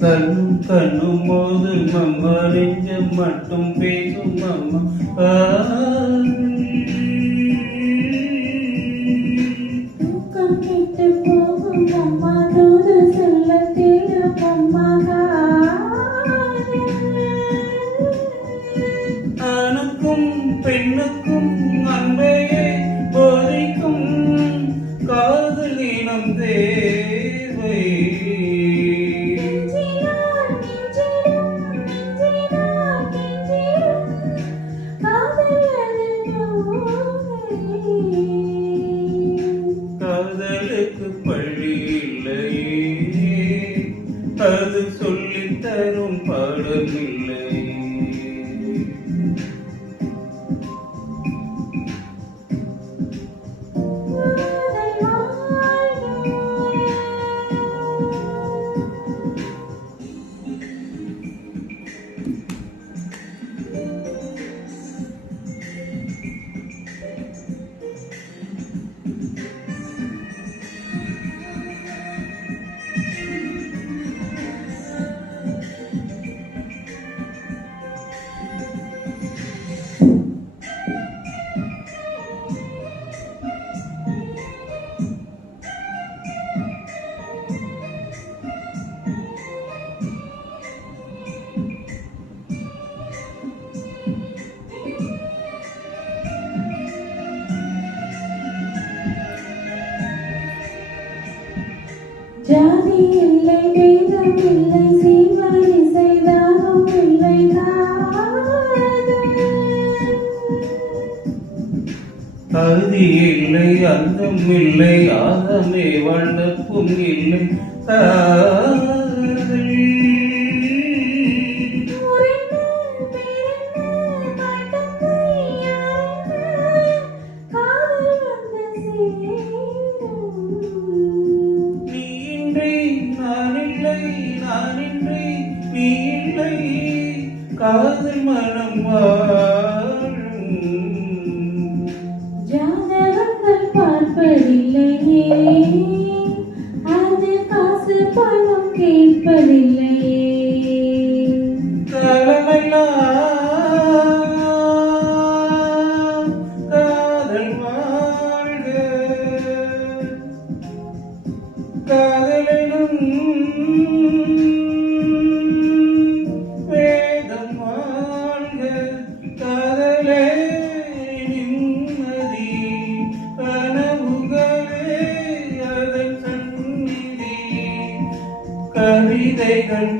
கண்ணும் கண்ணும் மோதும் அம்மா, நெஞ்சம் மட்டும் பேசும் அம்மா. தூக்கம் கெட்டு போகும் அம்மா, தூது செல்ல தேடும் அம்மா. ஆணுக்கும் பெண்ணுக்கும் அன்பையே போதிக்கும் காதலினம் தேவை. காதலுக்கு பள்ளி இல்லையே, அது சொல்லித் தரும் பாடம் இல்லையே. ஜாதி இல்லை, வேதம் இல்லை, சீர்வழி செய்தாலும் இல்லை. ஆதி இல்லை, அந்தம் இல்லை, ஆகமே வளர்ப்பும் இல்லை. நானின்றி நீ இல்லை, காதல் மனம் வாழும். ஜாதகங்கள் பார்ப்பதில்லையே, அது காசு பணம் கேட்பதில்லையே. காதல் வாழ்க, காதலும் வேதம் வாழ்க, காதலே நிம்மதி, கனவுகளே அதன் சந்நிதி, கவிதைகள்